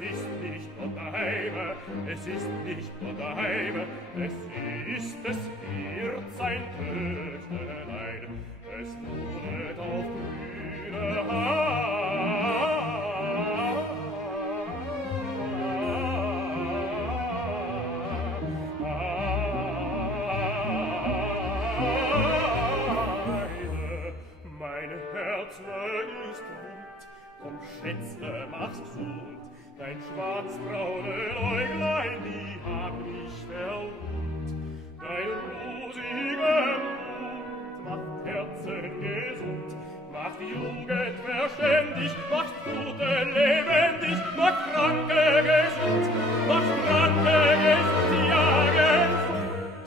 ist nicht von daheim, es ist nicht von daheim, es wird sein Töchtelein, es wohnet auf grüne mein Herz ist wund, komm Schätzle, mach's gesund, dein schwarzbraune Äuglein, die hab ich verwundt, dein rosiger Mund macht Herzen gesund, macht die Jugend verständig, macht Gute lebendig, macht Kranke gesund, macht Kranke gesund, ja gesund.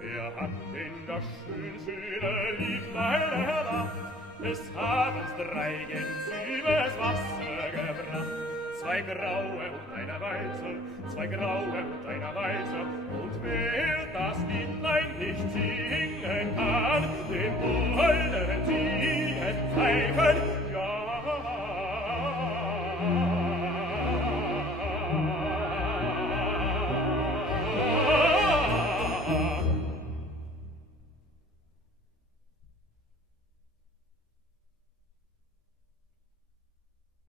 Wer hat denn das schöne Liedlein erdacht, es haben's 3 Gänse übers Wasser gebracht, 2 graue und eine weiße, 2 graue und eine weiße, und wer das Liedlein nicht singen kann, dem wollen sie es pfeifen,